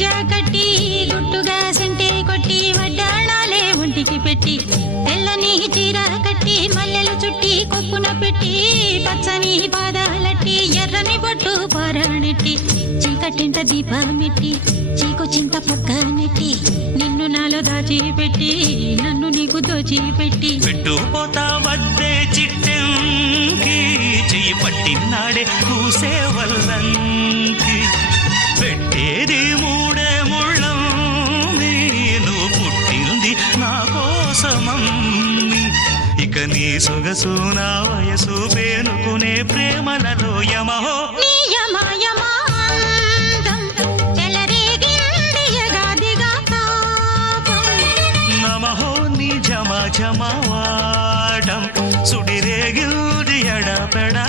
గింజ కట్టి గుట్టుగా సెంటే కొట్టి వడ్డాళాలే ఒంటికి పెట్టి తెల్లని చీర కట్టి మల్లెలు చుట్టి కొప్పున పెట్టి పచ్చని పాదాలట్టి ఎర్రని బొట్టు పొరణెట్టి చీకటింట దీపమెట్టి చీకు చింత పక్క నెట్టి నిన్ను నాలో దాచిపెట్టి నన్ను నీకు దోచిపెట్టి. పెట్టి వద్దే చిట్టెంకి చెయ్యి పట్టినాడే కూసే వల్లంగి నీ సొగసు నా వయసు పేనుకునే ప్రేమలలో యమహో. నమహో నీ జమ జమ వాడం సుడిరేగిల్ది ఎడపెడా